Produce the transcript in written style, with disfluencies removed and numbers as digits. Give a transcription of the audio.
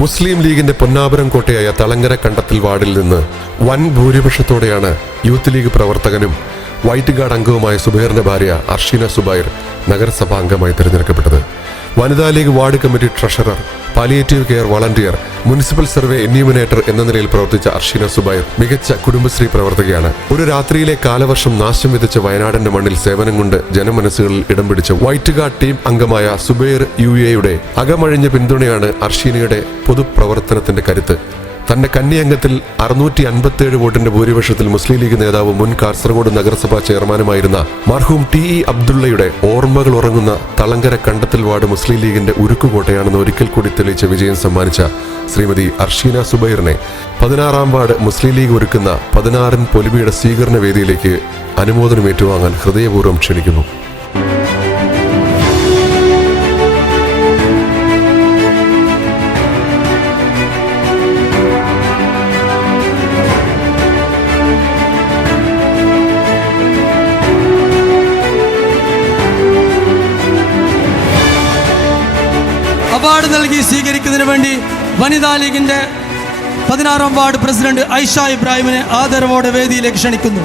മുസ്ലിം ലീഗിന്റെ പൊന്നാപുരം കോട്ടയായ തളങ്കര കണ്ടത്തിൽ വാർഡിൽ നിന്ന് വൻ ഭൂരിപക്ഷത്തോടെയാണ് യൂത്ത് ലീഗ് പ്രവർത്തകനും വൈറ്റ് ഗാർഡ് അംഗവുമായ സുബൈറിന്റെ ഭാര്യ അർഷീന സുബൈർ നഗരസഭാ അംഗമായി തിരഞ്ഞെടുക്കപ്പെട്ടത്. വനിതാ league ward committee treasurer, palliative care volunteer, municipal survey enumerator എന്ന നിലയിൽ പ്രവർത്തിച്ച അർഷീന സുബൈർ മികച്ച കുടുംബശ്രീ പ്രവർത്തകയാണ്. ഒരു രാത്രിയിലെ കാലവർഷം നാശം വിതച്ച വയനാടിന്റെ മണ്ണിൽ സേവനം കൊണ്ട് ജനമനസ്സുകളിൽ ഇടം പിടിച്ച വൈറ്റ് ഗാർഡ് ടീം അംഗമായ സുബൈർ യുടെ അകമഴിഞ്ഞ പിന്തുണയാണ് അർഷീനയുടെ പൊതുപ്രവർത്തനത്തിന്റെ കരുത്ത്. തന്റെ കന്നി അംഗത്തിൽ 657 വോട്ടിന്റെ ഭൂരിപക്ഷത്തിൽ മുസ്ലിം ലീഗ് നേതാവ് മുൻ കാസർഗോഡ് നഗരസഭാ ചെയർമാനുമായിരുന്ന മർഹൂം ടി അബ്ദുള്ളയുടെ ഓർമ്മകൾ ഉറങ്ങുന്ന തളങ്കര കണ്ടത്തിൽ വാർഡ് മുസ്ലിം ലീഗിന്റെ ഉരുക്കുകോട്ടയാണെന്ന് ഒരിക്കൽ കൂടി തെളിയിച്ച വിജയം സമ്മാനിച്ച ശ്രീമതി അർഷീന സുബൈറിനെ 16-ാം വാർഡ് മുസ്ലിം ലീഗ് ഒരുക്കുന്ന 16 പൊലിമയുടെ സ്വീകരണ വേദിയിലേക്ക് അനുമോദനം ഏറ്റുവാങ്ങാൻ ഹൃദയപൂർവ്വം ക്ഷണിക്കുന്നു. അവാർഡ് നൽകി സ്വീകരിക്കുന്നതിന് വേണ്ടി വനിതാ ലീഗിന്റെ 16-ാം വാർഡ് പ്രസിഡന്റ് ഐഷ ഇബ്രാഹിമിനെ ആദരവോടെ വേദിയിലേക്ക് ക്ഷണിക്കുന്നു.